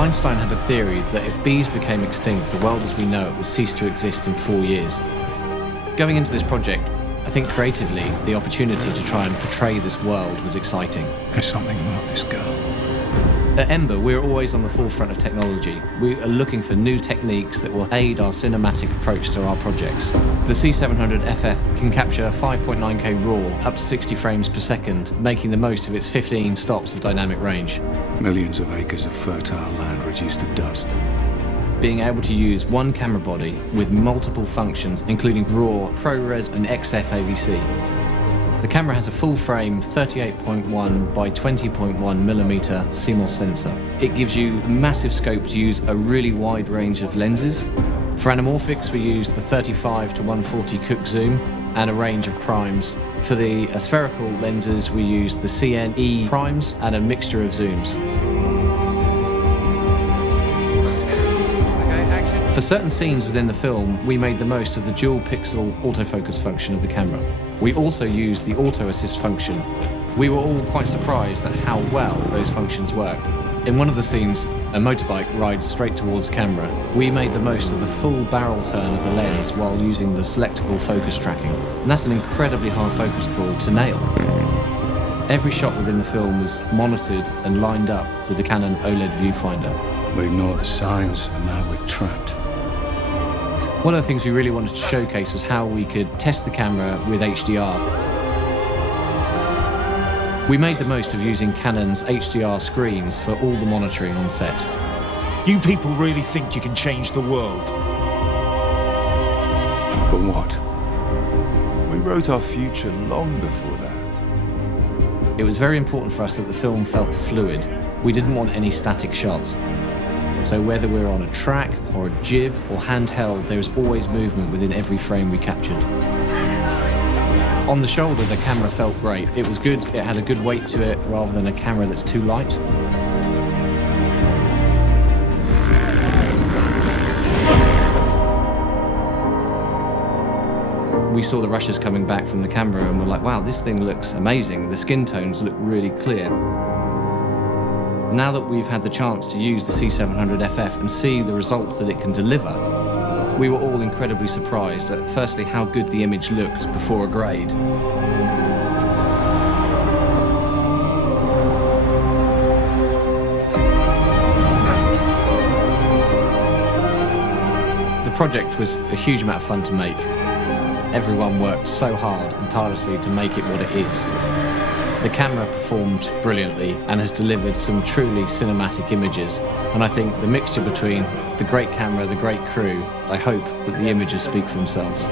Einstein had a theory that if bees became extinct, the world as we know it would cease to exist in 4 years. Going into this project, I think creatively, the opportunity to try and portray this world was exciting. There's something about this girl. At Ember, we're always on the forefront of technology. We are looking for new techniques that will aid our cinematic approach to our projects. The C700 FF can capture 5.9K RAW up to 60 frames per second, making the most of its 15 stops of dynamic range. Millions of acres of fertile land reduced to dust. Being able to use one camera body with multiple functions, including RAW, ProRes and XF AVC. The camera has a full-frame 38.1 by 20.1mm CMOS sensor. It gives you massive scope to use a really wide range of lenses. For anamorphics, we use the 35 to 140 Cook zoom and a range of primes. For the spherical lenses, we use the CNE primes and a mixture of zooms. For certain scenes within the film, we made the most of the dual pixel autofocus function of the camera. We also used the auto assist function. We were all quite surprised at how well those functions worked. In one of the scenes, a motorbike rides straight towards camera. We made the most of the full barrel turn of the lens while using the selectable focus tracking. And that's an incredibly hard focus pull to nail. Every shot within the film was monitored and lined up with the Canon OLED viewfinder. We ignored the signs and now we're trapped. One of the things we really wanted to showcase was how we could test the camera with HDR. We made the most of using Canon's HDR screens for all the monitoring on set. You people really think you can change the world? For what? We wrote our future long before that. It was very important for us that the film felt fluid. We didn't want any static shots. So whether we're on a track or a jib or handheld, there was always movement within every frame we captured. On the shoulder, the camera felt great. It was good, it had a good weight to it rather than a camera that's too light. We saw the rushes coming back from the camera and we're like, wow, this thing looks amazing. The skin tones look really clear. Now that we've had the chance to use the C700 FF and see the results that it can deliver, we were all incredibly surprised at firstly how good the image looked before a grade. The project was a huge amount of fun to make. Everyone worked so hard and tirelessly to make it what it is. The camera performed brilliantly and has delivered some truly cinematic images. And I think the mixture between the great camera, the great crew, I hope that the images speak for themselves.